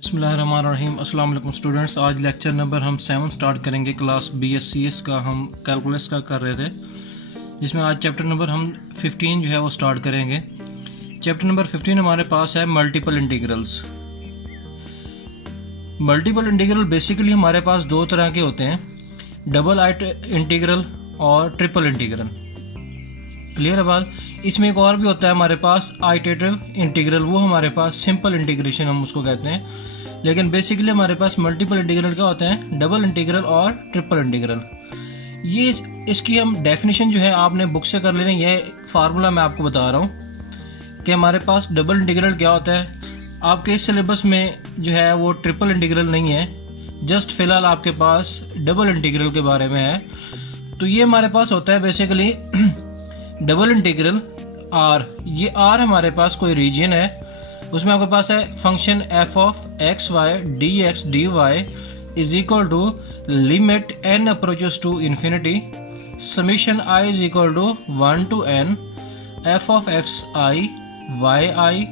बिस्मिल्लाहिर्रहमानिर्रहीम। अस्सलाम वालेकुम स्टूडेंट्स। आज लेक्चर नंबर हम 7 स्टार्ट करेंगे। क्लास BSCS का हम कैलकुलस का कर रहे थे, जिसमें आज चैप्टर नंबर हम 15 जो है वो स्टार्ट करेंगे। चैप्टर नंबर 15 हमारे पास है multiple integrals. Multiple integral basically हमारे पास दो तरह के होते हैं, डबल इंटीग्रल और ट्रिपल इंटीग्रल। क्लियर है बात। इसमें एक और भी होता है हमारे पास आइटरेटिव इंटीग्रल, वो हमारे पास सिंपल इंटीग्रेशन हम उसको कहते हैं। लेकिन बेसिकली हमारे पास मल्टीपल इंटीग्रल क्या होते हैं, डबल इंटीग्रल और ट्रिपल इंटीग्रल। ये इसकी हम डेफिनेशन जो है आपने बुक से कर लेना। ये फार्मूला मैं आपको बता रहा हूँ कि हमारे पास डबल इंटीग्रल क्या होता है। आपके इस सिलेबस में जो है वो ट्रिपल इंटीग्रल नहीं है, जस्ट फिलहाल आपके पास डबल इंटीग्रल के बारे में है। तो ये हमारे पास होता है बेसिकली डबल इंटीग्रल आर। ये आर हमारे पास कोई रीजन है, उसमें आपके पास है function f of x y d x d y is equal to limit n approaches to infinity summation i is equal to 1 to n f of x i y i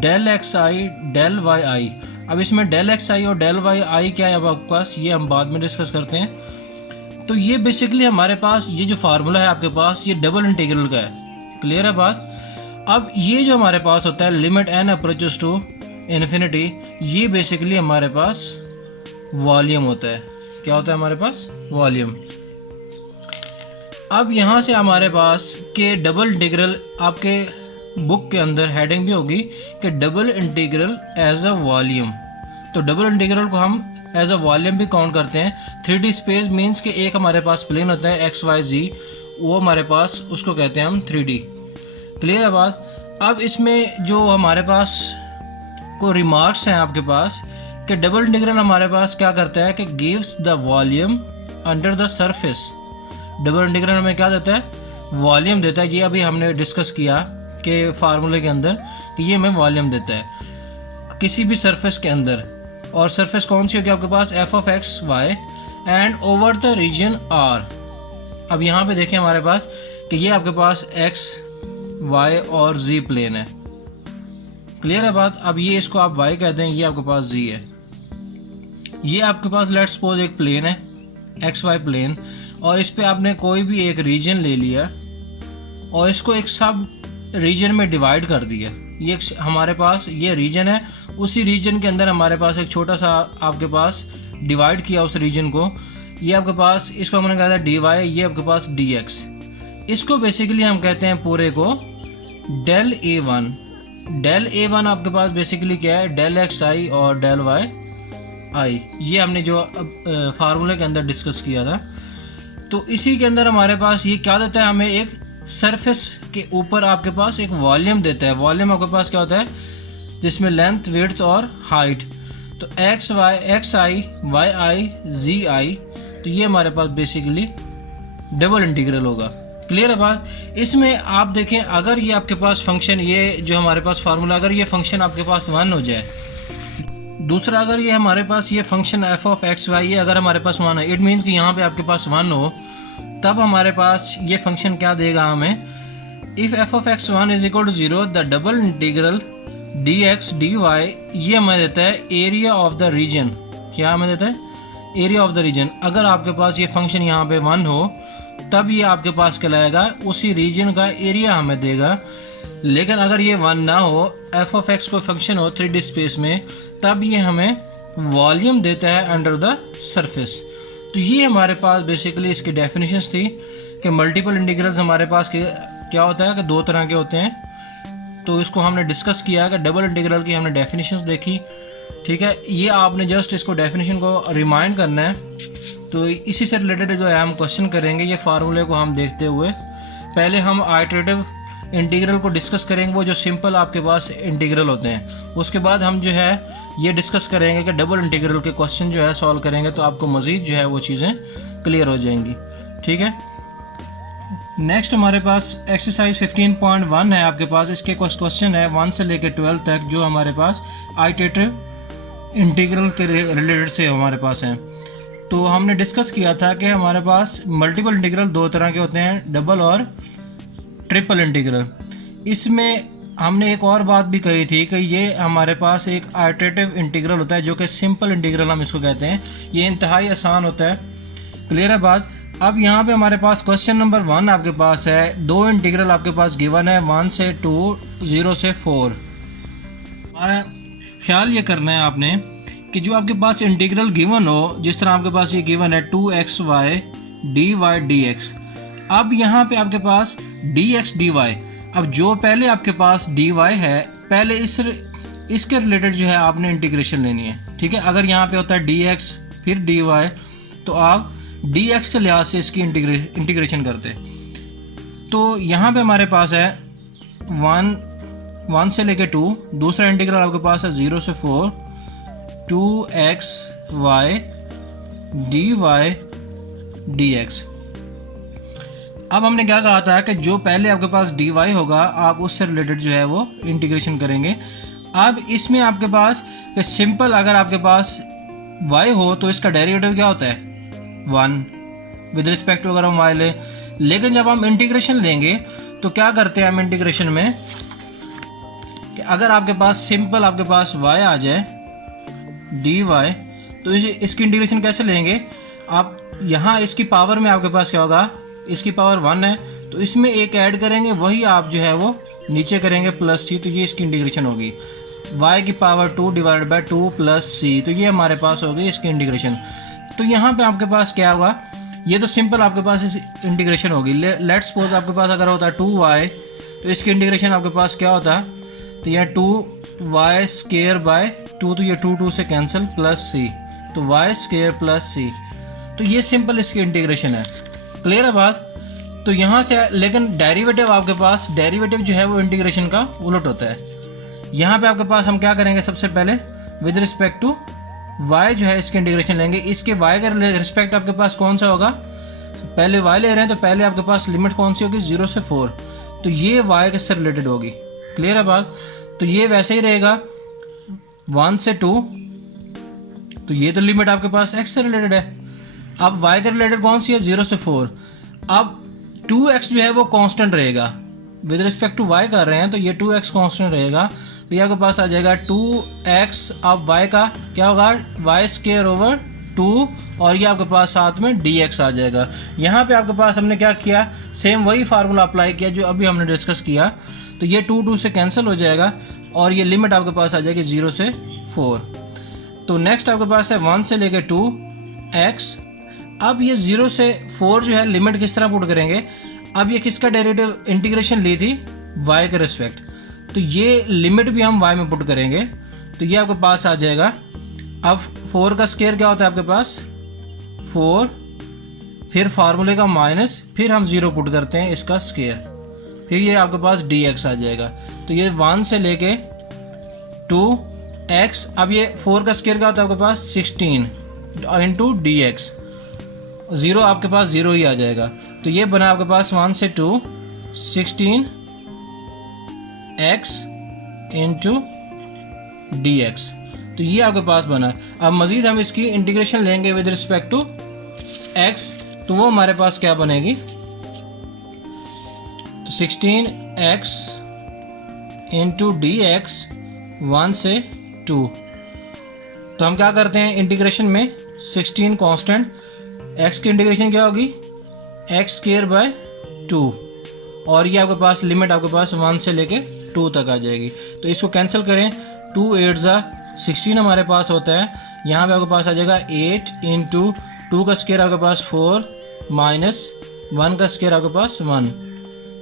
del x i del y i. अब इसमें del x आई और del y आई क्या है अब आपके पास, ये हम बाद में डिस्कस करते हैं। तो ये बेसिकली हमारे पास ये जो फार्मूला है आपके पास ये डबल इंटीग्रल का है। क्लियर है बात। अब ये जो हमारे पास होता है limit n approaches to infinity, ये बेसिकली हमारे पास वॉल्यूम होता है। क्या होता है हमारे पास, वॉल्यूम। अब यहाँ से हमारे पास के डबल इंटीग्रल, आपके बुक के अंदर हेडिंग भी होगी कि double integral as a volume. तो डबल इंटीग्रल को हम एज अ वॉल्यूम भी काउंट करते हैं। 3D स्पेस मीन्स कि एक हमारे पास प्लेन होता है एक्स वाई जी, वो हमारे पास उसको कहते हैं हम 3D। क्लियर है बात। अब इसमें जो हमारे पास को रिमार्क्स हैं आपके पास कि डबल इंटीग्रल हमारे पास क्या करता है कि gives the volume under the surface. Double integral हमें क्या देता है, वॉल्यूम देता है। ये अभी हमने डिस्कस किया कि फार्मूले के अंदर कि ये हमें वॉल्यूम देता है किसी भी सरफेस के अंदर। और सरफेस कौन सी होगी आपके पास, f of x y and over the region R. अब यहाँ पे देखें हमारे पास कि ये आपके पास एक्स वाई और जी प्लेन है। क्लियर है बात। अब ये इसको आप वाई कहते हैं, ये आपके पास जी है। ये आपके पास लेट्स सपोज एक प्लेन है एक्स वाई प्लेन, और इस पे आपने कोई भी एक रीजन ले लिया और इसको एक सब रीजन में डिवाइड कर दिया। ये हमारे पास ये रीजन है, उसी रीजन के अंदर हमारे पास एक छोटा सा आपके पास डिवाइड किया उस रीजन को। ये आपके पास इसको हमने कहा था डी वाई, ये आपके पास डी एक्स। इसको बेसिकली हम कहते हैं पूरे को del A one. Del A one आपके पास बेसिकली क्या है, डेल एक्स आई और डेल वाई आई। ये हमने जो फार्मूले के अंदर डिस्कस किया था। तो इसी के अंदर हमारे पास ये क्या देता है, हमें एक सरफेस के ऊपर आपके पास एक वॉल्यूम देता है। वॉल्यूम आपके पास क्या होता है, जिसमें लेंथ विड्थ और हाइट। तो x Y x i y आई जी आई, तो ये हमारे पास बेसिकली डबल इंटीग्रल होगा। क्लियर है बात। इसमें आप देखें अगर ये आपके पास फंक्शन, ये जो हमारे पास फार्मूला, अगर ये फंक्शन आपके पास 1 हो जाए, दूसरा अगर ये हमारे पास ये function f of x y, ये अगर हमारे पास 1 है, इट मीन्स कि यहाँ पे आपके पास 1 हो, तब हमारे पास ये फंक्शन क्या देगा हमें, if f of x 1 is equal to 0 the double integral d x d y, ये हमें देता है एरिया ऑफ द रीजन। क्या हमें देता है, एरिया ऑफ द रीजन। अगर आपके पास ये फंक्शन यहाँ पे 1 हो तब ये आपके पास कहलाएगा उसी रीजन का एरिया हमें देगा। लेकिन अगर ये 1 ना हो, एफ ऑफ एक्स कोई फंक्शन हो 3D स्पेस में, तब ये हमें वॉल्यूम देता है अंडर द सरफेस। तो ये हमारे पास बेसिकली इसकी डेफिनेशंस थी कि मल्टीपल इंटीग्रल्स हमारे पास क्या होता है कि दो तरह के होते हैं। तो इसको हमने डिस्कस किया कि डबल इंटीग्रल की हमने डेफिनेशंस देखी। ठीक है, ये आपने जस्ट इसको डेफिनेशन को रिमाइंड करना है। तो इसी से रिलेटेड जो है हम क्वेश्चन करेंगे ये फार्मूले को हम देखते हुए। पहले हम आइटरेटिव इंटीग्रल को डिस्कस करेंगे, वो जो सिंपल आपके पास इंटीग्रल होते हैं। उसके बाद हम जो है ये डिस्कस करेंगे कि डबल इंटीग्रल के क्वेश्चन जो है सॉल्व करेंगे, तो आपको मज़ीद जो है वो चीज़ें क्लियर हो जाएंगी। ठीक है, नेक्स्ट हमारे पास एक्सरसाइज 15.1 है आपके पास। इसके कुछ क्वेश्चन है 1 से लेकर 12 तक, जो हमारे पास आइटरेटिव इंटीग्रल के रिलेटेड से हमारे पास हैं। तो हमने डिस्कस किया था कि हमारे पास मल्टीपल इंटीग्रल दो तरह के होते हैं, डबल और ट्रिपल इंटीग्रल। इसमें हमने एक और बात भी कही थी कि ये हमारे पास एक आइटरेटिव इंटीग्रल होता है, जो कि सिंपल इंटीग्रल हम इसको कहते हैं। ये इंतहाई आसान होता है। क्लियर है बात। अब यहाँ पे हमारे पास क्वेश्चन नंबर 1 आपके पास है, दो इंटीग्रल आपके पास गिवन है 1 से 2, 0 से 4। हमारा ख्याल ये करना है आपने कि जो आपके पास इंटीग्रल गिवन हो, जिस तरह आपके पास ये गिवन है 2xy dy dx। अब यहाँ पे आपके पास dx dy, अब जो पहले आपके पास dy है, पहले इसके रिलेटेड जो है आपने इंटीग्रेशन लेनी है। ठीक है, अगर यहाँ पे होता है dx फिर dy, तो आप dx के लिहाज से इसकी इंटीग्रेशन करते। तो यहाँ पे हमारे पास है 1 से लेके 2, दूसरा इंटीग्रल आपके पास है 0 से 4 2xy dy dx। अब हमने क्या कहा था कि जो पहले आपके पास dy होगा आप उससे रिलेटेड जो है वो इंटीग्रेशन करेंगे। अब इसमें आपके पास सिंपल, अगर आपके पास y हो तो इसका डेरिवेटिव क्या होता है 1 विद रिस्पेक्ट टू अगर हम y लें। लेकिन जब हम इंटीग्रेशन लेंगे तो क्या करते हैं हम इंटीग्रेशन में कि अगर आपके पास सिंपल आपके पास y आ जाए dy, तो इसकी इंटीग्रेशन कैसे लेंगे आप। यहाँ इसकी पावर में आपके पास क्या होगा, इसकी पावर 1 है तो इसमें एक ऐड करेंगे, वही आप जो है वो नीचे करेंगे प्लस c, तो ये इसकी इंटीग्रेशन होगी y की power 2 divided by 2 plus c। तो ये हमारे पास होगी इसकी इंटीग्रेशन। तो यहाँ पे आपके पास क्या होगा, ये तो सिंपल आपके पास इंटीग्रेशन होगी। लेट्स सपोज आपके पास अगर होता है 2y, तो इसकी इंटीग्रेशन आपके पास क्या होता है, तो यह 2y स्क्वायर बाय 2, तो ये 2 से कैंसिल प्लस c, तो y स्क्वायर प्लस c। तो ये सिंपल इसकी इंटीग्रेशन है। क्लियर है बात। तो यहाँ से, लेकिन डेरिवेटिव आपके पास, डेरिवेटिव जो है वो इंटीग्रेशन का उलट होता है। यहाँ पे आपके पास हम क्या करेंगे, सबसे पहले विद रिस्पेक्ट टू y जो है इसकी इंटीग्रेशन लेंगे। इसके y का रिस्पेक्ट आपके पास कौन सा होगा, पहले y ले रहे हैं तो पहले आपके पास लिमिट कौन सी होगी 0 से 4, तो ये y के से रिलेटेड होगी। क्लियर है बात। तो ये वैसे ही रहेगा 1 से 2, तो ये तो लिमिट आपके पास x से रिलेटेड है। अब y के रिलेटेड कौन सी है 0 से 4। अब 2x जो है वो कांस्टेंट रहेगा, विद रिस्पेक्ट टू y कर रहे हैं तो ये 2x कांस्टेंट रहेगा, तो ये आपके पास आ जाएगा 2x। अब y का क्या होगा y स्क्वायर ओवर 2, और ये आपके पास साथ में dx आ जाएगा। यहाँ पे आपके पास हमने क्या किया, सेम वही फार्मूला अप्लाई किया जो अभी हमने डिस्कस किया। तो ये 2 से कैंसिल हो जाएगा और ये लिमिट आपके पास आ जाएगी 0 से 4। तो नेक्स्ट आपके पास है 1 से लेके 2x। अब ये 0 से 4 जो है लिमिट किस तरह पुट करेंगे, अब ये किसका डेरिवेटिव इंटीग्रेशन ली थी y के रिस्पेक्ट, तो ये लिमिट भी हम y में पुट करेंगे, तो ये आपके पास आ जाएगा। अब 4 का स्क्वायर क्या होता है आपके पास 4, फिर फार्मूले का माइनस, फिर हम 0 पुट करते हैं इसका स्क्वायर, फिर ये आपके पास dx आ जाएगा। तो ये 1 से लेके 2x। अब ये 4 का स्क्वायर क्या होता है आपके पास 16 इंटू dx, 0 आपके पास 0 ही आ जाएगा। तो ये बना आपके पास 1 से 2 16x इंटू dx, तो ये आपके पास बना। अब मजीद हम इसकी इंटीग्रेशन लेंगे विद रिस्पेक्ट टू x, तो वो हमारे पास क्या बनेगी, तो 16x इंटू dx 1 से 2। तो हम क्या करते हैं इंटीग्रेशन में 16 कांस्टेंट, x की इंटीग्रेशन क्या होगी x स्क्वायर बाय 2, और ये आपके पास लिमिट आपके पास 1 से लेके 2 तक आ जाएगी। तो इसको कैंसिल करें, 2 8 16 हमारे पास होता है। यहाँ पे आपके पास आ जाएगा 8 इंटू 2 का स्क्वायर आपके पास 4 माइनस 1 का स्क्वायर आपके पास 1,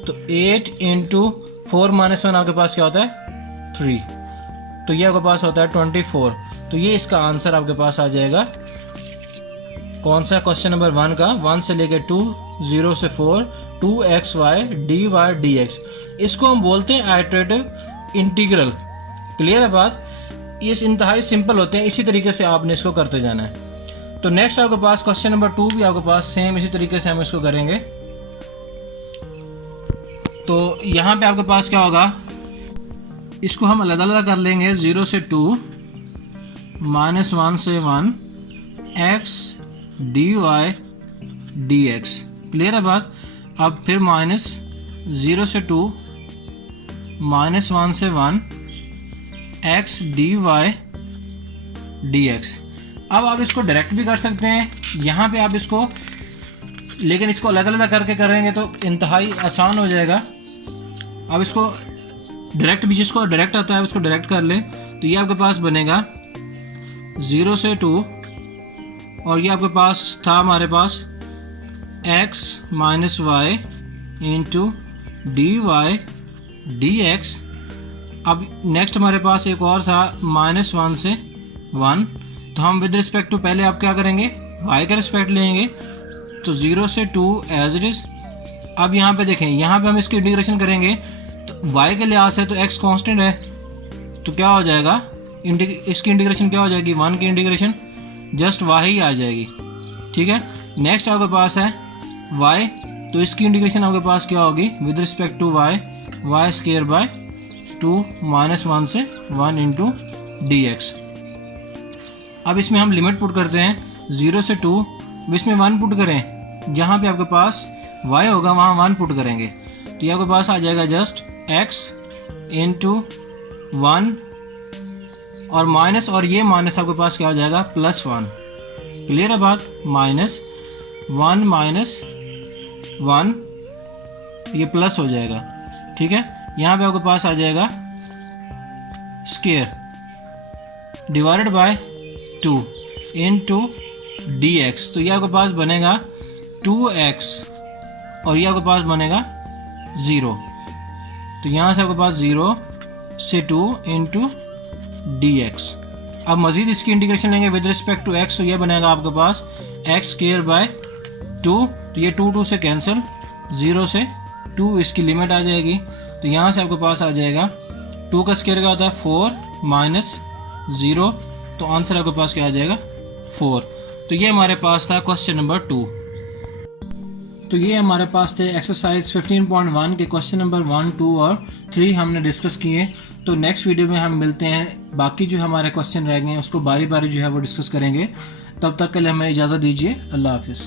तो 8 इंटू 4 माइनस 1 आपके पास क्या होता है 3, तो ये आपके पास होता है 24। तो ये इसका आंसर आपके पास आ जाएगा कौन सा, क्वेश्चन नंबर 1 का 1 से लेके 2 0 से 4 2xy dy dx। इसको हम बोलते हैं आइटरेटिव इंटीग्रल। क्लियर है बात। ये इंतहाई सिंपल होते हैं, इसी तरीके से आपने इसको करते जाना है। तो नेक्स्ट आपके पास क्वेश्चन नंबर 2 भी आपके पास सेम इसी तरीके से हम इसको करेंगे। तो यहाँ पे आपके पास क्या होगा, इसको हम अलग अलग कर लेंगे, 0 से 2 माइनस 1 से 1 x dy dx। क्लियर है बात। अब फिर माइनस 0 से 2 -1 से 1 x dy dx। अब आप इसको डायरेक्ट भी कर सकते हैं, यहाँ पे आप इसको, लेकिन इसको अलग अलग करके करेंगे तो इंतहाई आसान हो जाएगा। अब इसको डायरेक्ट भी, जिसको डायरेक्ट आता है उसको डायरेक्ट कर ले, तो ये आपके पास बनेगा 0 से 2, और ये आपके पास था हमारे पास x minus y into d y d x. अब नेक्स्ट हमारे पास एक और था -1 से 1, तो हम विद रिस्पेक्ट टू पहले आप क्या करेंगे, y का रिस्पेक्ट लेंगे, तो 0 से 2 एज इट इज़। अब यहाँ पे देखें, यहाँ पे हम इसकी इंटीग्रेशन करेंगे तो y के लिहाज से तो x कांस्टेंट है, तो क्या हो जाएगा, इसकी इंटीग्रेशन क्या हो जाएगी, 1 की इंटीग्रेशन जस्ट y ही आ जाएगी। ठीक है, नेक्स्ट आपके पास है y, तो इसकी इंटीग्रेशन आपके पास क्या होगी with respect to y square by 2 -1 से 1 इंटू डी एक्स। अब इसमें हम लिमिट पुट करते हैं 0 से 2, इसमें 1 पुट करें, जहाँ पे आपके पास y होगा वहाँ 1 पुट करेंगे, तो ये आपके पास आ जाएगा जस्ट x इंटू 1 और माइनस, और ये माइनस आपके पास क्या हो जाएगा +1। क्लियर है बात, -1 माइनस 1 ये प्लस हो जाएगा। ठीक है, यहाँ पे आपके पास आ जाएगा square divided by 2 into D x, तो ये आपके पास बनेगा 2x और ये आपके पास बनेगा 0, तो यहाँ से आपके पास 0 से 2 इंटू डी एक्स। अब मज़ीद इसकी इंटीग्रेशन लेंगे विद रिस्पेक्ट टू x, तो ये बनेगा आपके पास x स्क्वायर बाय 2, तो ये 2 से कैंसिल, 0 से 2 इसकी लिमिट आ जाएगी, तो यहाँ से आपके पास आ जाएगा 2 का स्क्वायर क्या होता है 4 माइनस 0, तो आंसर आपके पास क्या आ जाएगा 4। तो ये हमारे पास था क्वेश्चन नंबर 2। तो ये हमारे पास थे एक्सरसाइज 15.1 के क्वेश्चन नंबर 1, 2 और 3 हमने डिस्कस किए। तो नेक्स्ट वीडियो में हम मिलते हैं, बाकी जो हमारे क्वेश्चन रह गए हैं उसको बारी बारी जो है वो डिस्कस करेंगे। तब तक के लिए हमें इजाज़त दीजिए, अल्लाह हाफिज़।